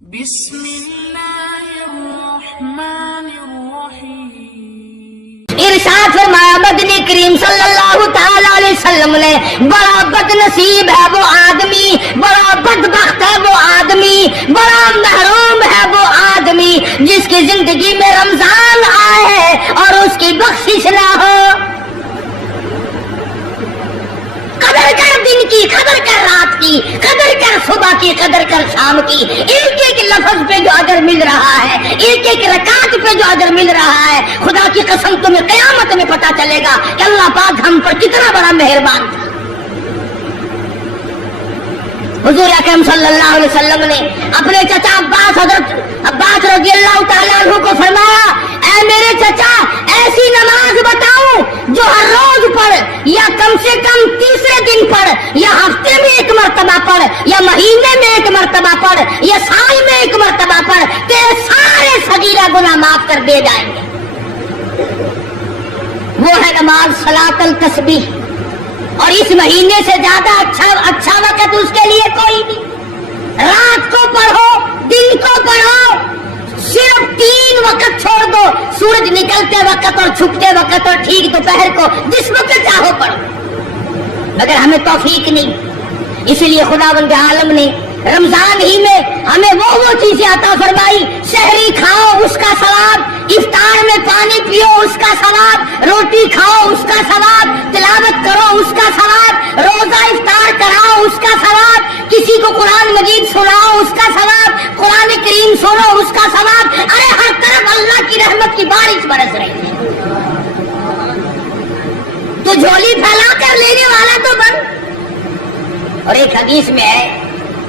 بسم اللہ الرحمن الرحیم۔ ارشاد فرمایا مدنی کریم صلی اللہ تعالی علیہ وسلم نے بڑا بد نصیب ہے وہ آدمی، بڑا بدبخت ہے وہ آدمی، بڑا محروم ہے وہ آدمی جس کی زندگی میں رمضان آئے اور اس کی بخشش نہ ہو۔ قدر کر دن کی، قدر کر رات کی، قدر کر صبح کی، قدر کر شام کی۔ ایک ایک لفظ پہ جو اجر مل رہا ہے، ایک ایک رکعت پہ جو اجر مل رہا ہے، خدا کی قسم تمہیں قیامت میں پتہ چلے گا کہ اللہ پاک ہم پر کتنا بڑا مہربان تھا۔ حضور اکرم صلی اللہ علیہ وسلم نے اپنے چچا حضرت عباس رضی اللہ تعالیٰ عنہ کو فرمایا، اے میرے چچا ایسی نماز بتاؤ جو ہر روز پڑھ یا کم سے کم تیسرے دن پڑھ یا ہفتے میں ایک مرتبہ پڑھ یا مہینے میں ایک مرتبہ پڑھ یا سال میں ایک مرتبہ پڑھ، تیرے سارے صغیرہ گناہ معاف کر دیے جائیں گے۔ وہ ہے نماز صلاۃ التسبیح، اور اس مہینے سے زیادہ اچھا وقت اس کے لیے کوئی نہیں۔ رات کو پڑھو، دن کو پڑھو، صرف 3 وقت چھوڑ دو، سورج نکلتے وقت اور چھپتے وقت اور ٹھیک دوپہر کو، جس وقت چاہو پڑھو، مگر ہمیں توفیق نہیں۔ اسی لیے خداوند عالم نے رمضان ہی میں ہمیں وہ چیزیں عطا فرمائی، سحری کھاؤ اس کا ثواب، افطار میں پانی پیو اس کا ثواب، روٹی کھاؤ اس کا ثواب، تلاوت کرو اس کا ثواب، روزہ افطار کراؤ اس کا ثواب، کسی کو قرآن مجید سناؤ اس کا ثواب، قرآن کریم سنو اس کا ثواب۔ ارے ہر طرف اللہ کی رحمت کی بارش برس رہی ہے، تو جھولی پھیلا کر لینے والا تو بن۔ اور ایک حدیث میں ہے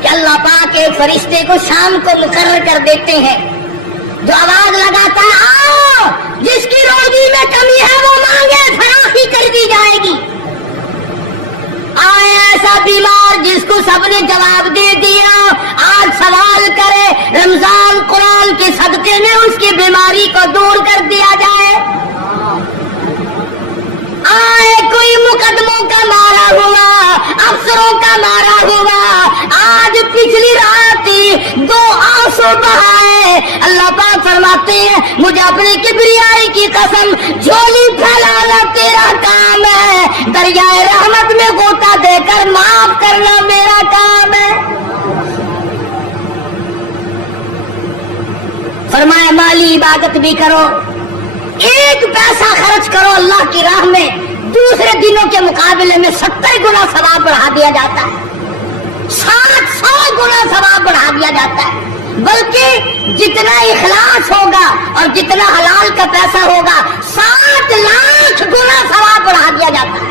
کہ اللہ پاک ایک فرشتے کو شام کو مقرر کر دیتے ہیں جو آواز لگاتا ہے، آؤ جس کی روزی میں کمی ہے وہ مانگے، فراخی کر دی جائے گی۔ آئے ایسا بیمار جس کو سب نے جواب دے دیا، آج سوال کرے، رمضان قرآن کے صدقے میں اس کی بیماری کو دور کر دیا جائے۔ آئے کوئی مقدموں کا مارا ہوا، افسروں کا مارا ہوا، آج پچھلی رات 2 آنسو بہائے، اللہ پاک فرماتے ہیں مجھے اپنی کبریائی کی قسم، جھولی پھیلانا تیرا کام ہے، دریائے رحمت میں غوطہ دے کر معاف کرنا میرا کام ہے۔ فرمایا مالی عبادت بھی کرو، 1 پیسہ خرچ کرو اللہ کی راہ میں، دوسرے دنوں کے مقابلے میں 70 گنا ثواب بڑھا دیا جاتا ہے، 700 گنا ثواب بڑھا دیا جاتا ہے، بلکہ جتنا اخلاص ہوگا اور جتنا حلال کا پیسہ ہوگا 7 لاکھ گنا ثواب بڑھا دیا جاتا ہے۔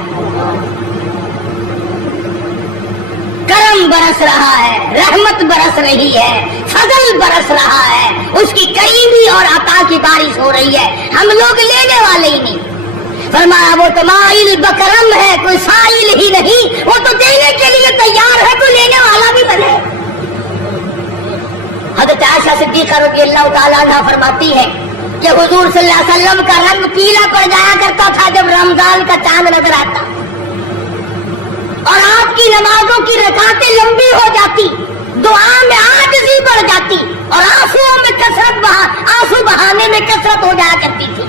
کرم برس رہا ہے، رحمت برس رہی ہے، فضل برس رہا ہے، اس کی کریمی اور عطا کی بارش ہو رہی ہے، ہم لوگ لینے والے ہی نہیں۔ فرمایا وہ تو مائل بکرم ہے، کوئی سائل ہی نہیں، وہ تو دینے کے لیے تیار ہے، کوئی لینے والا بھی بنے۔ حضرت عائشہ صدیقہ رضی اللہ تعالیٰ عنہ فرماتی ہے کہ حضور صلی اللہ علیہ وسلم کا رنگ پیلا پڑ جایا کرتا تھا جب رمضان کا چاند نظر آتا، اور آپ کی نمازوں کی رکعتیں لمبی ہو جاتی، دعا میں عاجزی بڑھ جاتی، اور آنسو بہانے میں کثرت ہو جایا کرتی تھی۔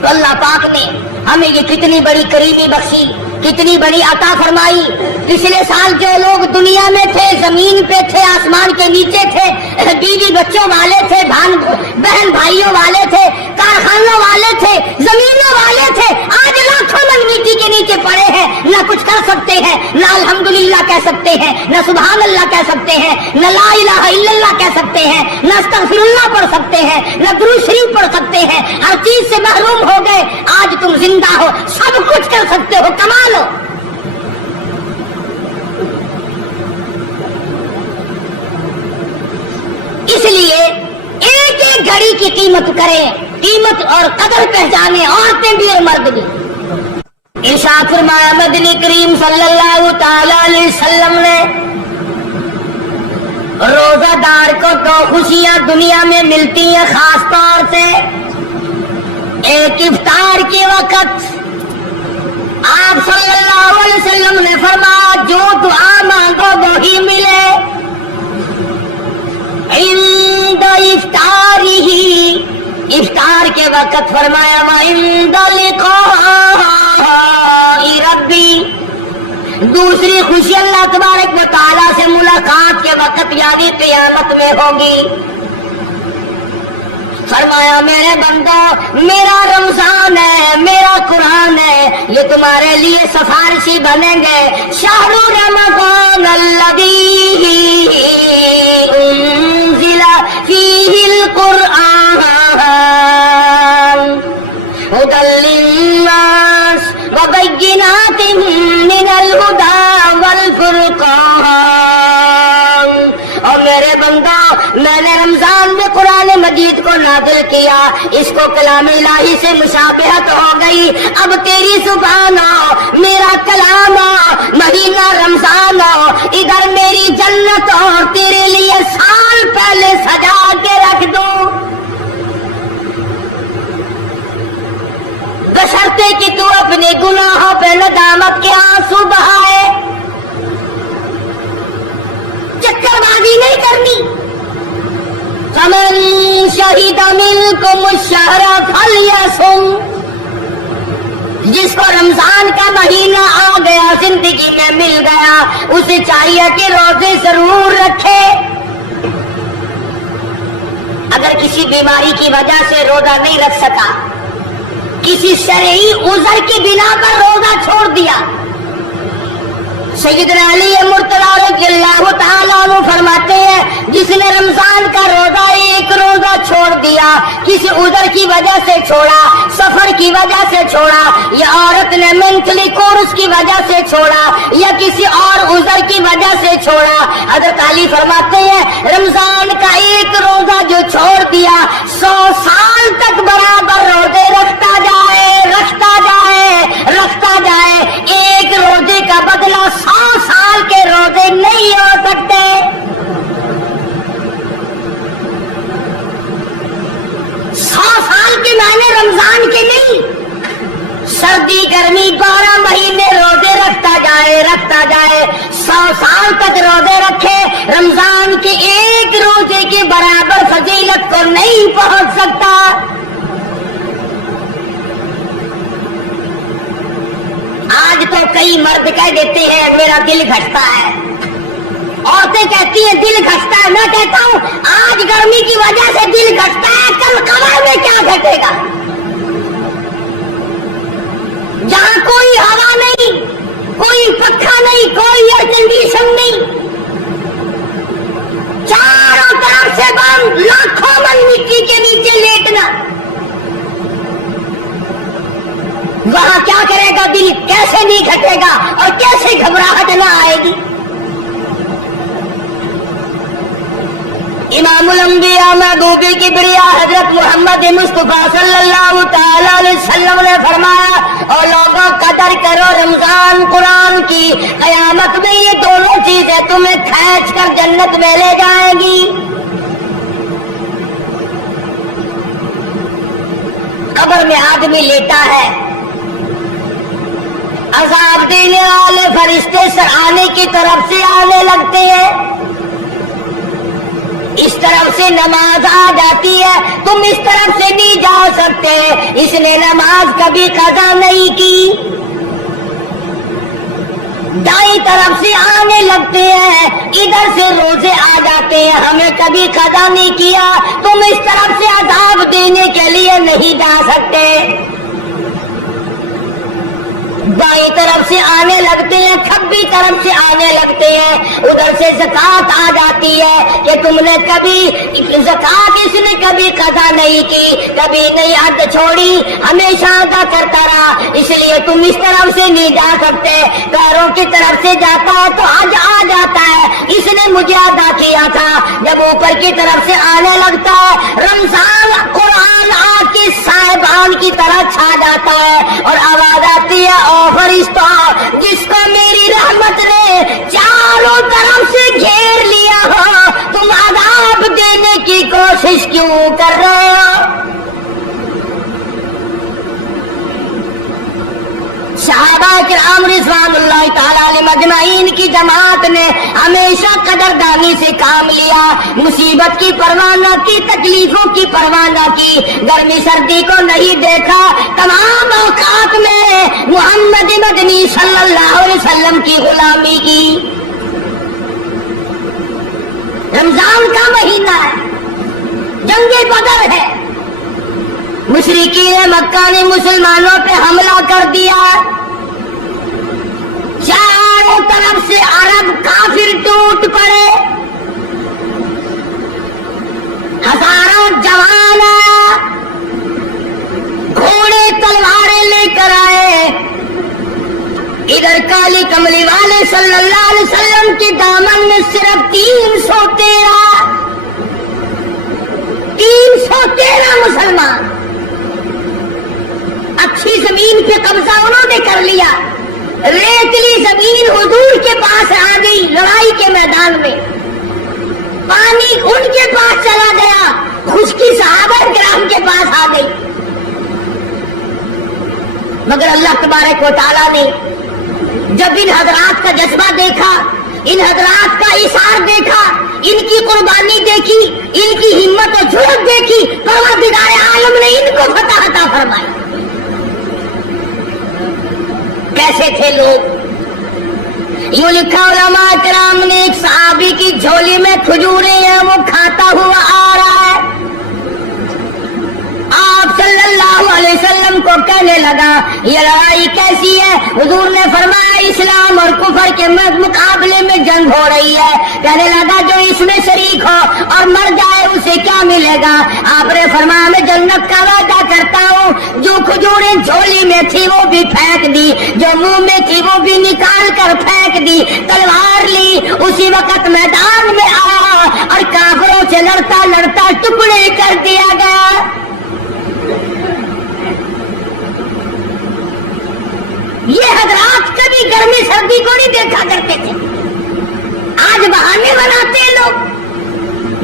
تو اللہ پاک نے ہمیں یہ کتنی بڑی کریمی بخشی، کتنی بڑی عطا فرمائی۔ پچھلے سال جو لوگ دنیا میں تھے، زمین پہ تھے، آسمان کے نیچے تھے، بیوی بچوں والے تھے، بہن بھائیوں والے تھے، کارخانوں والے تھے، زمینوں والے تھے، آج لاکھوں لوگ نیچے کے نیچے پڑے ہیں، نہ کچھ کر سکتے ہیں، نہ الحمدللہ کہہ سکتے ہیں، نہ سبحان اللہ کہہ سکتے ہیں، نہ لا الہ الا اللہ کہہ سکتے ہیں، نہ استغفر اللہ پڑھ سکتے ہیں، نہ درود شریف پڑھ سکتے ہیں، ہر چیز سے محروم ہو گئے۔ آج تم زندہ ہو، سب کچھ کر سکتے ہو، کما لو۔ اس لیے ایک ایک گھڑی کی قیمت کریں، قیمت اور قدر پہچانے، عورتیں بھی اور مرد بھی۔ ارشاد فرمایا مدنی کریم صلی اللہ تعالی علیہ وسلم نے روزہ دار کو 2 خوشیاں دنیا میں ملتی ہیں، خاص طور سے ایک افطار کے وقت آپ صلی اللہ علیہ وسلم نے فرمایا جو دعا مانگو وہی ملے، वक्त फरमाया वइंदा लिकाई रब्बी, दूसरी खुशी अल्लाह तबारक व तआला से मुलाकात के वक्त यानी क़यामत में होगी। फरमाया मेरे बंदो, मेरा रमजान है, मेरा कुरान है, ये तुम्हारे लिए सिफारिशी बनेंगे। शाहरु रमज़ान अल्लज़ी उन्ज़िला फ़ीहिल कुरआन हुदल लिन्नास व बय्यिनातिन मिनल हुदा वल फुरक़ान। और मेरे बंदो, मैंने रमजान में कुरान मजीद को नाज़िल किया, इसको कलाम इलाही से मुशाबहत हो गई। अब तेरी जुबान हो, मेरा कलाम हो, महीना रमजान हो, इधर मेरी जन्नत और तेरे लिए साल पहले सजा के रख दूं, बशर्ते कि तू अपने गुनाहों पे नदामत के आंसू बहाए। चक्करबाजी नहीं करनी। फमन शहीद मिनकुम अश-शहर फलयसुम, जिसको रमजान का महीना आ गया, जिंदगी में मिल गया, उसे चाहिए कि रोजे जरूर रखे। अगर किसी बीमारी की वजह से रोजा नहीं रख सका, किसी शरई उज़र की बिना पर रोजा छोड़ दिया, सैयदना अली मुर्तज़ा रज़ियल्लाहु ताला अन्हु फरमाते हैं, जिसने रमजान का रोजा एक रोजा छोड़ दिया, किसी उज़र की वजह से छोड़ा, सफर की वजह से छोड़ा, या औरत ने मेंटली कोर्स की वजह से छोड़ा, या किसी और उज़र की वजह से छोड़ा, हज़रत अली फरमाते हैं रमजान का एक रोजा जो छोड़ दिया, 100 साल तक बराबर रोजे रखता जाए, रखता जाए, रखता जाए। एक रोजे का बदला 100 साल के रोजे नहीं हो सकते। के मायने रमजान के नहीं, सर्दी गर्मी 12 महीने रोजे रखता जाए, रखता जाए, 100 साल तक रोजे रखे, रमजान के एक रोजे के बराबर फजीलत को नहीं पहुंच सकता। आज तो कई मर्द कह देते हैं मेरा दिल घटता है, औरतें कहती हैं दिल घटता है। मैं कहता हूं आज गर्मी की वजह से दिल घटता है, कल कमर में क्या घटेगा? जहां कोई हवा नहीं, कोई पंखा नहीं, कोई एयर कंडीशन नहीं, चारों तरफ से बंद, लाखों मन मिट्टी के नीचे लेटना, वहां क्या करेगा दिल? कैसे नहीं घटेगा और कैसे घबराहट न आएगी? इमामुल अंबिया महबूब किबरिया हजरत मोहम्मद मुस्तफा सल्लल्लाहु तआला अलैहि वसल्लम ने फरमाया, और लोगों कदर करो रमजान कुरान की, कयामत में ये दोनों चीजें तुम्हें खींच कर जन्नत में ले जाएंगी। कब्र में आदमी लेटा है, अजाब देने वाले फरिश्ते सराहने की तरफ से आने लगते हैं, इस तरफ से नमाज आ जाती है, तुम इस तरफ से नहीं जा सकते, इसने नमाज कभी कज़ा नहीं की। दाई तरफ से आने लगते हैं, इधर से रोजे आ जाते हैं, हमें कभी कज़ा नहीं किया, तुम इस तरफ से अज़ाब देने के लिए नहीं जा सकते। बाई तरफ से आने लगते हैं, खब्बी तरफ से आने लगते हैं, उधर से ज़कात आ जाती है कि तुमने कभी ज़कात इसने कभी कज़ा नहीं की, कभी नहीं हद छोड़ी, हमेशा अदा करता रहा, इसलिए तुम इस तरफ से नहीं जा सकते। पैरों की तरफ से जाता है तो हज आ जाता है, इसने मुझे अदा किया था। जब ऊपर की तरफ से आने लगता है, रमजान कुरान आके साहिबान की तरह छा जाता है और आवाज आती है, ओ फरिश्ता, जिसको मेरी रहमत ने चारों तरफ से घेर लिया हो, तुम अज़ाब देने की कोशिश क्यों कर रहे हो? सहाबा किराम रिज़वानुल्लाह ताला अलैहिम अजमाइन की जमात ने हमेशा कदरदानी से काम लिया, मुसीबत मुसीबत की परवाह न की, तकलीफों की परवाह न की, गर्मी सर्दी को नहीं देखा, तमाम औकात में मोहम्मद मदनी सल्लल्लाहु अलैहि वसल्लम की गुलामी की। रमजान का महीना है, जंगे बदर है, मुशरिकीन मक्का ने मुसलमानों पे हमला कर दिया, चारों तरफ से अरब काफिर टूट पड़े, हजारों जवान घोड़े तलवारें लेकर आए। इधर काली कमली वाले सल्लल्लाहु अलैहि वसल्लम के दामन में सिर्फ 313 मुसलमान। अच्छी जमीन पे कब्जा उन्होंने कर लिया, रेतली जमीन हुजूर के पास आ गई लड़ाई के मैदान में, पानी उनके पास चला गया, खुशकी सहाबा किराम के पास आ गई। मगर अल्लाह तबारक व तआला ने जब इन हजरात का जज्बा देखा, इन हजरात का इशार देखा, इनकी कुर्बानी देखी, इनकी हिम्मत और जुर्रत देखी, परवरदिगार आलम ने इनको फतह अता फरमाई। कैसे थे लोग? यूं लिखा उलमा किराम ने, एक सहाबी की झोली में खजूरें हैं, वो खाता हुआ आ रहा है, आप सल्लल्लाहु अलैहि वसल्लम को कहने लगा ये लड़ाई कैसी है? हुजूर ने फरमाया इस्लाम और कुफर के मुकाबले में जंग हो रही है। कहने लगा जो इसमें शरीक हो और मर जाए उसे क्या मिलेगा? आपने फरमाया मैं जन्नत का वादा करता हूँ। जो खजूरें झोली में थी वो भी फेंक दी, जो मुंह में थी वो भी निकाल कर फेंक दी, तलवार ली, उसी वक्त मैदान में आया और काफिरों से लड़ता लड़ता टुकड़े कर दिया गया। ये हजरात कभी गर्मी सर्दी को नहीं देखा करते थे, आज बहाने बनाते हैं लोग,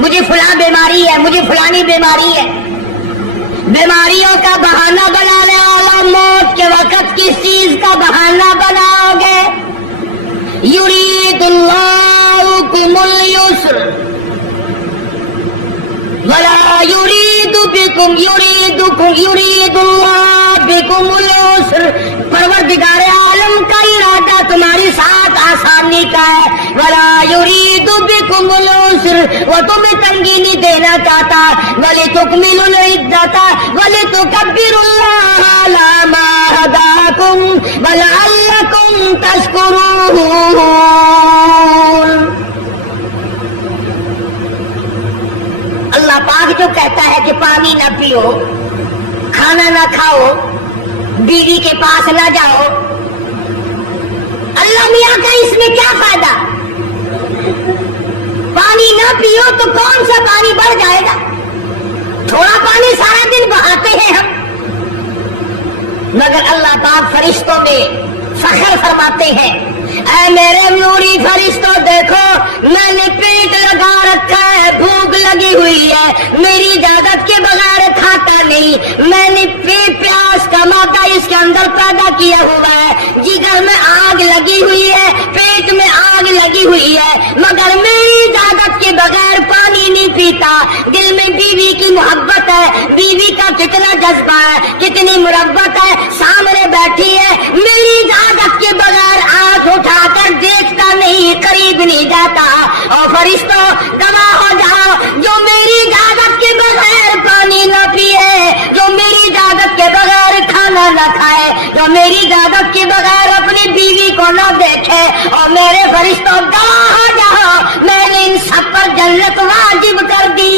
मुझे फला बीमारी है, मुझे फलानी बीमारी है। बीमारियों का बहाना बनाने वाला मौत के वक्त किस चीज का बहाना बनाओगे? युरीदुल्लाहु बिकुमुल युस्र वला युरीदु बिकुम युरीदुल्लाहु बिकुमुल युस्र। परवरदिगार आलम का इरादा तुम्हारे साथ आसानी का है। वला युरीदु बिकुमुल युस्र, वो तुम्हें तंगी नहीं देना चाहता। वली तुकमिलुल इद्दता वली तुकब्बिरुल्लाह अला मा हदाकुम वलअल्लकुम तशकुरून। अल्लाह पाक जो कहता है कि पानी ना पियो, खाना ना खाओ, बीवी के पास ना जाओ, अल्लाह मियां का इसमें क्या फायदा? पानी ना पियो तो कौन सा पानी बढ़ जाएगा? थोड़ा पानी सारा दिन बहाते हैं हम। मगर अल्लाह पाक फरिश्तों में फख्र फरमाते हैं, ऐ मेरे नूरी फरिश्तों देखो मैंने पेट लगा रखा है, भूख लगी हुई है, मेरी इजाजत के बगैर खाता नहीं। मैंने प्यास का मादा इसके अंदर पैदा किया हुआ है, जिगर में आग लगी हुई है, पेट में आग लगी हुई है, मगर मेरी इजाजत के बगैर पानी नहीं पीता। दिल में बीवी की मोहब्बत है, बीवी का कितना जज्बा है, कितनी मुरब्बत है, सामने बैठी है, मेरी इजाजत के बगैर आंख उठाकर देखता नहीं, करीब नहीं जाता। और फरिश्तों गवाह हो जाओ, जो मेरी इजाजत के बगैर पानी न पिए, जो मेरी इजाजत के बगैर खाना न खाए, जो मेरी इजाजत के बगैर अपनी बीवी को न देखे, और मेरे फरिश्तों गवाह हो जाओ मैंने इन सब पर जन्नत वाजिब कर दी।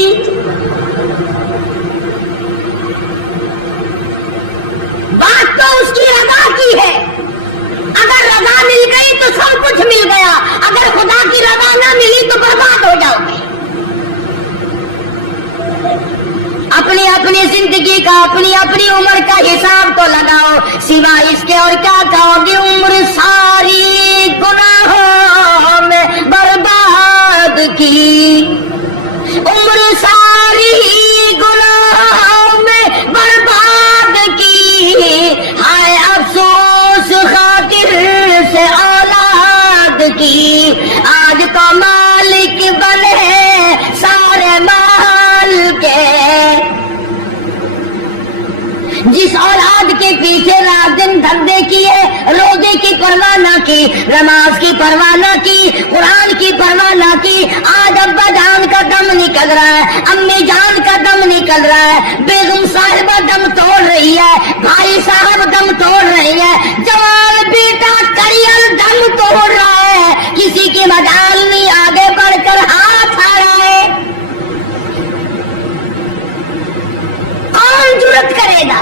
बात तो उसकी रजा की है, अगर रजा मिल गई तो सब कुछ मिल गया, अगर खुदा की रजा ना मिली तो बर्बाद हो जाओगे। अपनी अपनी जिंदगी का, अपनी अपनी उम्र का हिसाब तो लगाओ, सिवा इसके और क्या कहोगे? उम्र सारी गुनाहों में बर्बाद की, उम्र सारी गुनाहों में बर्बाद की, हाय अफसोस खातिर से औलाद की। आज तो मालिक बने सारे परवाह न की, नमाज की परवाह न की, कुरान की परवाह न की। आज अब्बा जान का दम निकल रहा है, अम्मी जान का दम निकल रहा है, बेगम साहिबा दम तोड़ रही है, भाई साहब दम तोड़ रही है, जवान बेटा करियल दम तोड़ रहा है, किसी की मजाल नहीं आगे बढ़कर हाथ आ रहा है। कौन जुर्रत करेगा?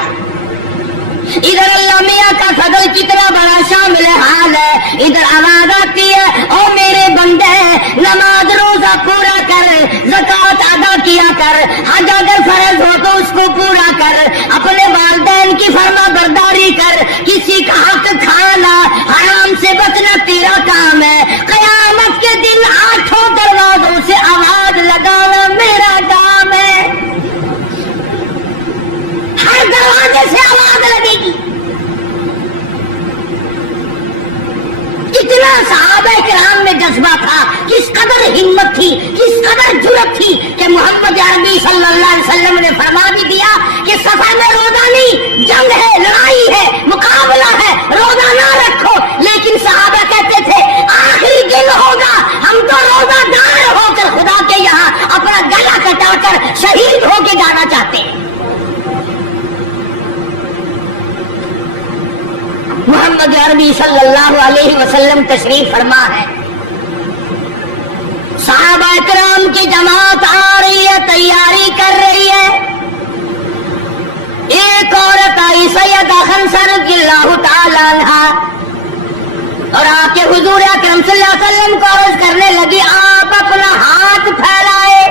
इधर अल्लाह मियां का फजल कितना बड़ा शामिल हाल है, इधर आवाज आती है ओ मेरे बंदे नमाज रोजा पूरा कर, ज़कात अदा किया कर, हज अगर फर्ज हो तो उसको पूरा कर, अपने वालिदैन की फर्मा बरदारी कर, किसी का हक खाना हराम से बचना तेरा काम है। कयामत के दिन 8 दरवाजों से आवाज लगाना मेरा काम है। हर दरवाजे से आवाज लगेगी। कितना सहाबा किराम में जज्बा था, किस कदर हिम्मत थी, किस कदर जुर्रत थी कि मोहम्मद अरबी सल्लल्लाहु अलैहि वसल्लम ने फरमा भी दिया कि सफर में रोजा नहीं, जंग है, लड़ाई है, मुकाबला है, रोजा ना रखो। लेकिन सहाबा कहते थे आखिरी दिन होगा, हम तो रोजादार होकर खुदा के यहाँ अपना गला कटाकर शहीद होके जाना चाहते हैं। मोहम्मद अरबी सल्लल्लाहु अलैहि वसल्लम तशरीफ फरमा है, सहाबा इकराम की जमात आ रही है, तैयारी कर रही है। एक औरत आई सैयदा खंसा रज़ियल्लाहु ताला अन्हा और आके हुजूर अकरम सल्लल्लाहु अलैहि वसल्लम को अर्ज करने लगी, आप अपना हाथ फैलाए।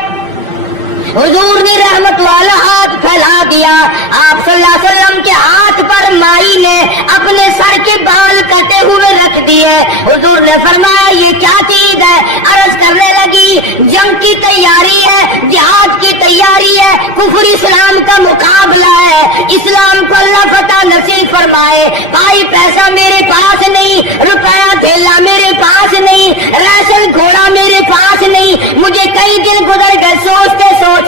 हुजूर ने रहमत वाला हाथ फैला दिया। आप सल्लल्लाहु अलैहि वसल्लम के हाथ पर माई ने अपने सर के बाल कटे हुए रख दिए। हुजूर ने फरमाया ये क्या चीज है? अर्ज करने लगी जंग की तैयारी है, जिहाद की तैयारी है, कुफर इस्लाम का मुकाबला है, इस्लाम को अल्लाह फतह नसीब फरमाए। भाई पैसा मेरे पास नहीं, रुपया थैला मेरे पास नहीं, राशन घोड़ा मेरे पास नहीं, मुझे कई दिन गुजर गए सोचते सोचते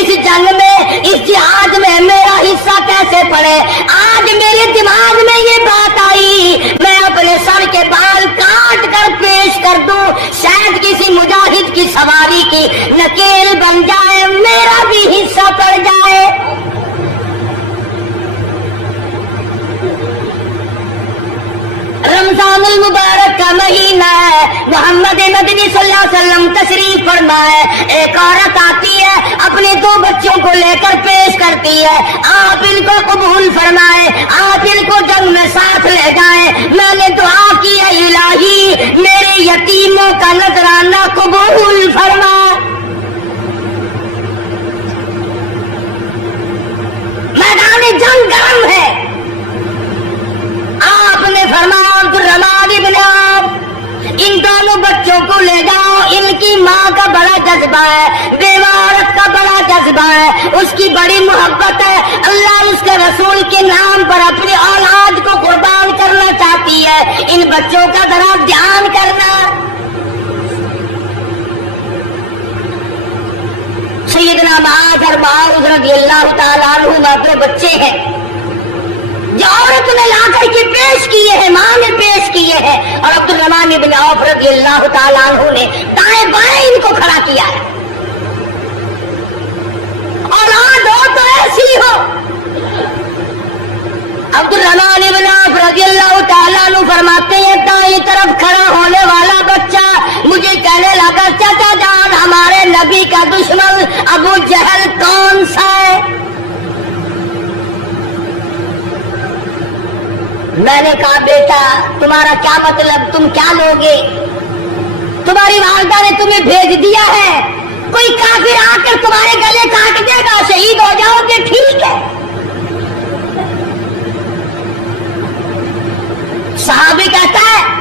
इस जंग में, इस जिहाद में मेरा हिस्सा कैसे पड़े। आज मेरे दिमाग में ये बात आई, मैं अपने सर के बाल काट कर पेश कर दूं, शायद किसी मुजाहिद की सवारी की नकेल बन जाए, मेरा भी हिस्सा पड़ जाए। रमजानुल मुबारक का महीना है, मोहम्मद मदनी सल्लल्लाहु अलैहि वसल्लम तशरीफ फरमाए। एक औरत आती है, अपने 2 बच्चों को लेकर पेश करती है, आप इनको कबूल फरमाए, आप इनको जंग में साथ ले जाएं। मैंने दुआ की है इलाही मेरे यतीमों का नजराना कबूल फरमा। मैदान जंग गर्म है। आपने फरमाया अब्दुर्रहमान इब्न आप इन दोनों बच्चों को ले जाओ, इनकी माँ का बड़ा जज्बा है, बेवा औरत का बड़ा जज्बा है, उसकी बड़ी मोहब्बत है, अल्लाह उसके रसूल के नाम पर अपनी औलाद को कुर्बान करना चाहती है, इन बच्चों का जरा ध्यान करना। सैयदना मुआज़ और मुआज़ रज़ियल्लाहु ताला अन्हुमा 2 बच्चे हैं जो औरत ने लाकर के पेश किए हैं, मां ने पेश किए हैं, और अब्दुर्रहमान इब्न औफ रज़ियल्लाहु ताला अन्हु ने दाएं बाएं इनको खड़ा किया है। औलाद हो तो ऐसी हो। अब्दुर्रहमान इब्न औफ रज़ियल्लाहु ताला अन्हु फरमाते हैं दाएं तरफ खड़ा होने वाला बच्चा मुझे कहने लगा चाचा जान हमारे नबी का दुश्मन अबू जहल कौन सा है? मैंने कहा बेटा तुम्हारा क्या मतलब, तुम क्या लोगे? तुम्हारी वालिदा ने तुम्हें भेज दिया है, कोई काफिर आकर तुम्हारे गले काट देगा, शहीद हो जाओगे, ठीक है। सहाबी कहता है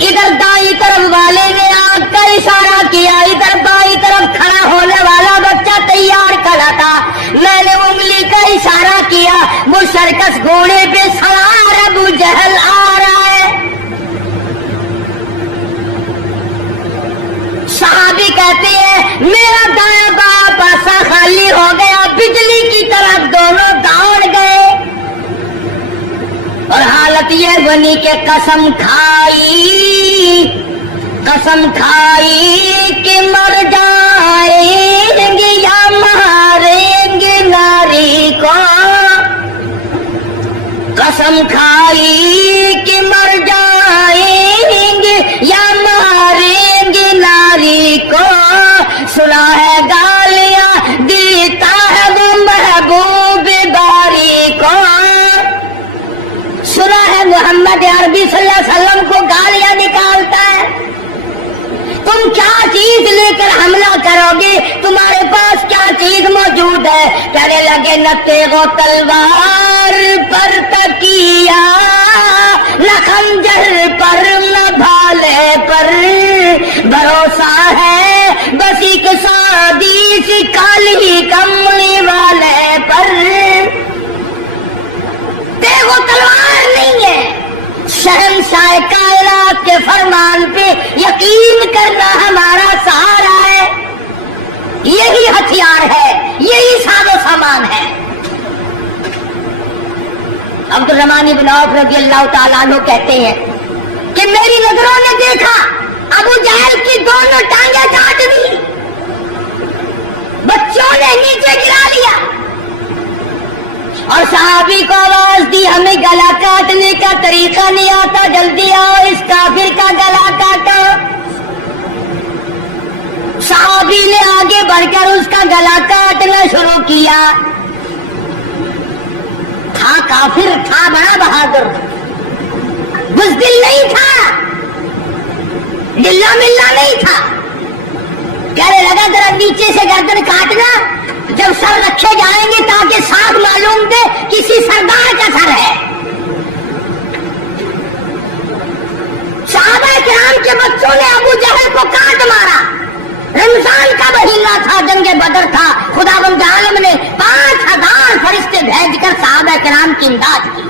इधर दाई तरफ वाले ने आंख का इशारा किया, इधर बाई तरफ खड़ा होने वाला बच्चा तैयार खड़ा था, मैंने उंगली का इशारा किया, वो सर्कस घोड़े पे सवार अबू जहल आ रहा है। सहाबी कहते हैं मेरा दाया बाया पासा खाली हो गया, बिजली की तरफ दोनों दौड़ गए और हालत ये उन्हीं के कसम खाई कि मर जाएंगे या मारेंगे नारी को, कसम खाई कि मर जाएंगे या मारेंगे नारी को, सुना है गालियां देता है वो महबूब बारी को, सुना है मोहम्मद अरबी सल्लल्लाहु अलैहि वसल्लम को गालियां निकालता है। तुम क्या चीज लेकर हमला करोगे, तुम्हारे पास क्या चीज मौजूद है? कहने लगे न तेगो तलवार पर तकिया, न खंजर पर न भाले पर, भरोसा है बस एक सादी सी काली कमली वाले पर। तेगो तलवार नहीं है, शहंशाह कायनात के फरमान पे यकीन करना हमारा सहारा है, यही हथियार है, यही साजो सामान है। अब्दुर्रहमान इब्न औफ रज़ियल्लाहु ताला अन्हु कहते हैं कि मेरी नजरों ने देखा अबू जहल की दोनों टांगें काट दी, बच्चों ने नीचे गिरा लिया, और सहाबी को आवाज दी हमें गला काटने का तरीका नहीं आता, जल्दी आओ इस काफिर का गला काटो। सहाबी ने आगे बढ़कर उसका गला काटना शुरू किया। था काफिर, था बड़ा बहादुर, बुज़दिल नहीं था, ढिल्ला मिल्ला नहीं था। कहने लगा जरा नीचे से गर्दन काटना, जब सर रखे जाएंगे ताकि साफ मालूम दे किसी सरदार का सर है। सहाबा किराम के बच्चों ने अबू जहल को काट मारा। रमजान का महीना था, जंगे बदर था, खुदावंद आलम ने 5000 फरिश्ते भेजकर सहाबा किराम की इमदाद की।